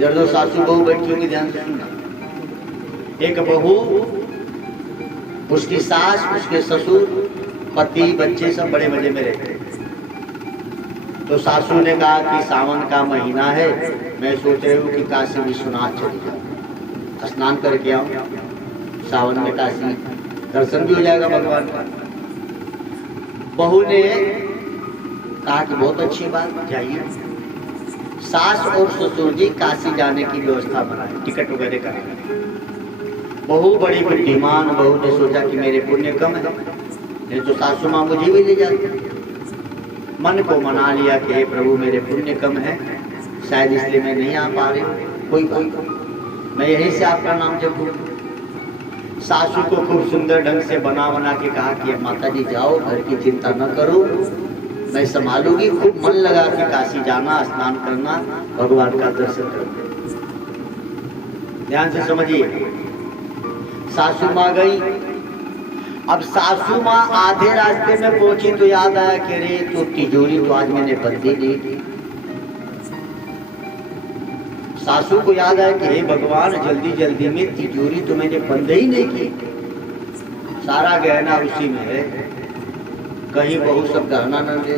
इधर दो सासू बहू बैठी होंगी, ध्यान से सुनना। एक बहू, उसकी सास, उसके ससुर, पति, बच्चे सब बड़े मजे में रहते हैं। तो सासू ने कहा कि सावन का महीना है, मैं सोच रही हूँ कि काशी विश्वनाथ चली जाऊँ, स्नान करके आऊँ, सावन में काशी दर्शन भी हो जाएगा भगवान का। बहू ने कहा कि बहुत अच्छी बात, जाइए। सास और ससुर जी काशी जाने की व्यवस्था बनाई, टिकट वगैरह करेंगे। बहू बड़ी बुद्धिमान, बहू ने सोचा कि मेरे पुण्य कम है, नहीं तो सासू माँ मुझे भी ले जाती। मन को मना लिया कि हे प्रभु मेरे पुण्य कम है, शायद इसलिए मैं नहीं आ पा रही, कोई बात, मैं यहीं से आपका नाम जपूं। सासू को खूब सुंदर ढंग से बना के कहा कि माता जी जाओ, घर की चिंता न करो, मैं संभालूंगी। खूब मन लगा कि काशी जाना, स्नान करना, भगवान का दर्शन करना। ध्यान से समझिए। सासू माँ गई। अब सासू माँ आधे रास्ते में पहुंची तो याद आया कि अरे तो तिजोरी तो आज मैंने बंदी नहीं थी। सासू को याद आया कि हे भगवान, जल्दी जल्दी में तिजोरी तो मैंने बंद ही नहीं की, सारा गहना उसी में है, कहीं बहू सब गहना न ले।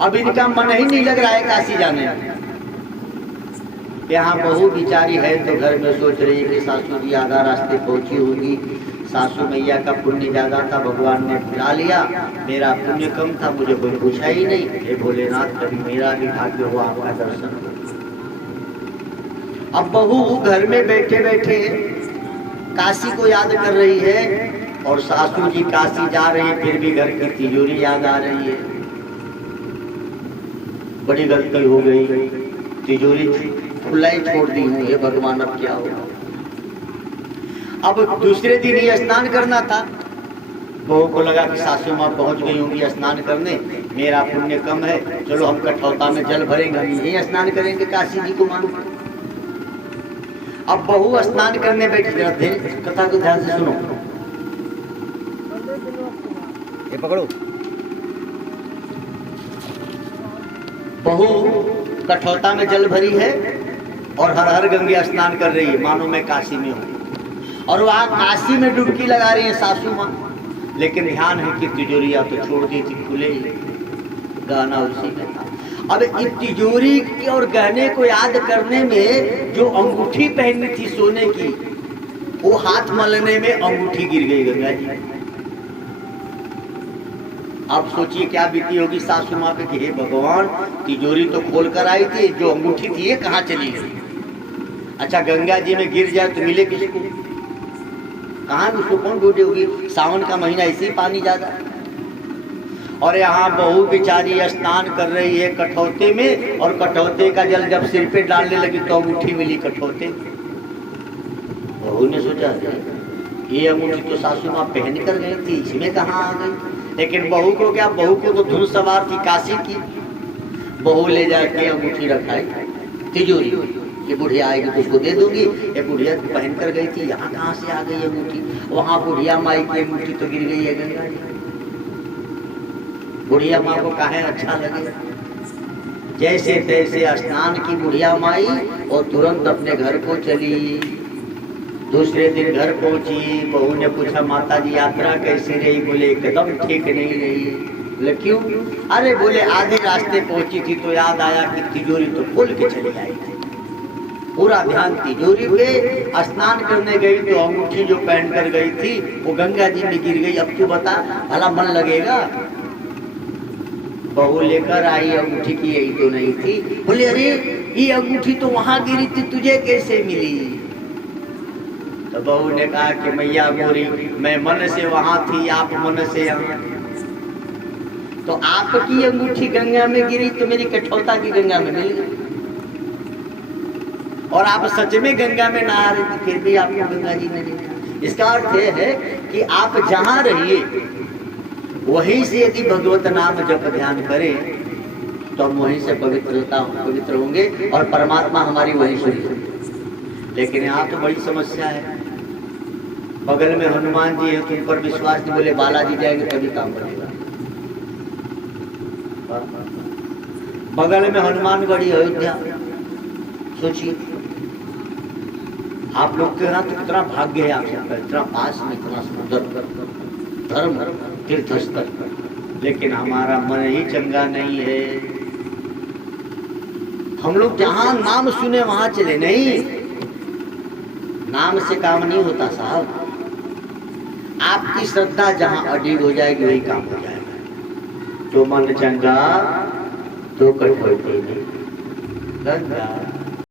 अब इनका मन ही नहीं लग रहा है काशी जाने में। यहाँ बहू बिचारी है तो घर में सोच रही है कि सासू जी आधा रास्ते पहुंची होगी, सासू मैया का पुण्य ज्यादा था, भगवान ने बुला लिया, मेरा पुण्य कम था, मुझे कोई पूछा ही नहीं। हे भोलेनाथ, कभी मेरा भी भाग्य हुआ आपका दर्शन हो। अब बहू घर में बैठे बैठे काशी को याद कर रही है, और सासू जी काशी जा रही है, फिर भी घर की तिजोरी याद आ रही है। बड़ी गलती हो गई, तिजोरी खुला ही छोड़ दी हूँ, ये भगवान अब क्या होगा। अब दूसरे दिन ही स्नान करना था। बहू को लगा कि सासू माँ पहुंच गई होंगी स्नान करने, मेरा पुण्य कम है, चलो हम कठौता में जल भरेंगे, हम यही स्नान करेंगे काशी जी को मान। अब बहू स्नान करने बैठी, कथा को ध्यान से सुनो, ये पकड़ो। बहू कठौता में जल भरी है और हर हर गंगे स्नान कर रही है, मानो मैं काशी में हूँ। और वहां काशी में डुबकी लगा रही है सासू माँ, लेकिन ध्यान है कि तिजोरिया तो छोड़ दी थी खुले ही, गाना उसी में था। अब इस तिजोरी की और गहने को याद करने में जो अंगूठी पहननी थी सोने की, वो हाथ मलने में अंगूठी गिर गई गंगा जी। अब सोचिए क्या बीती होगी सासू माँ पे कि हे भगवान, तिजोरी तो खोल कर आई थी, जो अंगूठी थी ये कहाँ चली गई। अच्छा गंगा जी में गिर जाए तो मिले किसको, कहाँ उसको कौन ढूंढे होगी, सावन का महीना इसी पानी ज्यादा। और यहाँ बहू बेचारी स्नान कर रही है कठौते में, और कठौते का जल जब सिर पे डालने लगी तो अंगूठी मिली कठौते। बहू ने सोचा ये अंगूठी तो सासू माँ पहन कर गई थी, इसमें कहाँ आ गई। लेकिन बहू को क्या, बहू को तो धुन सवार थी काशी की। बहू ले जाके अंगूठी रखाई तिजोरी, ये बुढ़िया आएगी तो उसको दे दूंगी, ये बुढ़िया पहन कर गई थी, यहाँ कहाँ से आ गई अंगूठी। वहाँ बुढ़िया माई की अंगूठी तो गिर गई है गंगा जी। बुढ़िया माँ को काहे अच्छा लगे, जैसे तैसे स्नान की बुढ़िया माई और तुरंत अपने घर को चली। दूसरे दिन घर पहुंची, बहू ने पूछा माता जी यात्रा कैसी रही, बोले एकदम ठीक नहीं रही। बोले क्यों, अरे बोले आधे रास्ते पहुंची थी तो याद आया कि तिजोरी तो खोल के चली आई थी, पूरा ध्यान तिजोरी पे। स्नान करने गई तो अंगूठी जो पहन कर गई थी वो गंगा जी में गिर गई। अब तू बता भला मन लगेगा। बहू लेकर आई अंगूठी की, यही तो नहीं थी। बोले अरे ये अंगूठी तो वहां गिरी थी, तुझे कैसे मिली। तो बहू ने कहा कि मैया मोरी, मैं मन से वहां थी, आप मन से यहाँ। तो आपकी अंगूठी गंगा में गिरी तो मेरी कठौता की गंगा में मिल गई, और आप सच में गंगा में नहा रही थी, फिर भी आपको गंगा जी ने देखा। इसका अर्थ यह है कि आप जहां रहिए वहीं से यदि भगवत नाम जप ध्यान करें तो हम वहीं से पवित्र होंगे और परमात्मा हमारी वहीं सुनी। लेकिन यहाँ तो बड़ी समस्या है, बगल में हनुमान जी है, तुम पर विश्वास नहीं, बोले बालाजी जाएंगे तभी काम करेगा। बगल में हनुमानगढ़ी अयोध्या, सोचिए आप लोग के यहाँ तो कितना भाग्य है, आप सबका इतना पास में, इतना सुंदर धर्म तीर्थ स्थल, लेकिन हमारा मन ही चंगा नहीं है। हम लोग जहां नाम सुने वहां चले नहीं, नाम से काम नहीं होता साहब। आपकी श्रद्धा जहां अडिग हो जाएगी वही काम हो जाएगा। तो मन चंगा तो कठोर नहीं। गंगा